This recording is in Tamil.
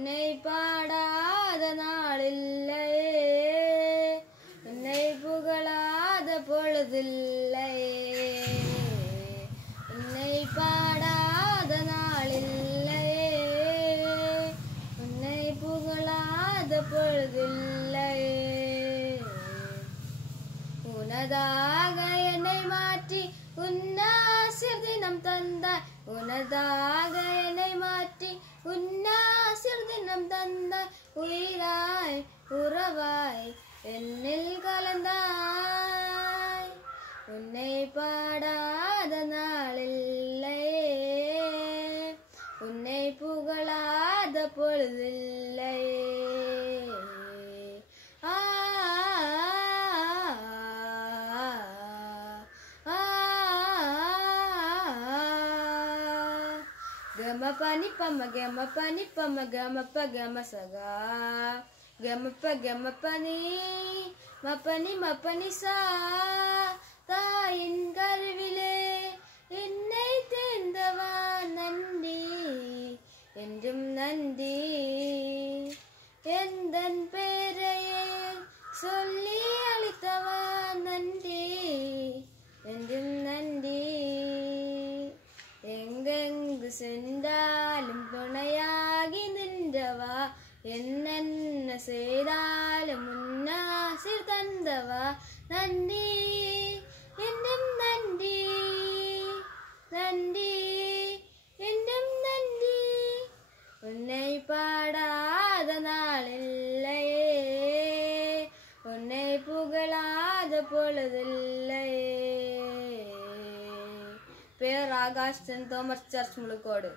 உன்னை பாடாத நாளில்லையே, உன்னை புகழாத பொழுதில்லையே. உன்னை பாடாத நாளில்லையே, உன்னை புகழாத பொழுதில்லையே. உனதாக என்னை மாற்றி உன்னாசிர் தினம் தந்தாய், உனதாக என்னை மாற்றி உன்னாசிர் தினம் தந்தாய். உயிராய் உறவாய் என்னில் கலந்தாய். உன்னை பாடாத நாளில்லையே, உன்னை புகழாத பொழுதில்லையே. Gama pani pama gama pani pama gama pa gama saga gama pa gama pani mapani sa தாயின் கருவிலே என்னை தேர்ந்தவா நன்றி என்றும் நன்றி. எந்தன் பேரையே சொல்லி அளித்தவா நன்றி என்றும் நன்றி. எங்கெங்கு சென்றாலும் துணையாகி நின்றவா, என்னென்ன செய்தாலும் முன்னாசிர் தந்தவா நன்றி என்றும் நன்றி, நன்றி என்றும் நன்றி. உன்னை பாடாத நாளில்லையே, உன்னை புகழாத பொழுதில்லையே. പേര് ആകാശ് സെന്റ് തോമസ് ചർച്ച് മുളക്കോട്.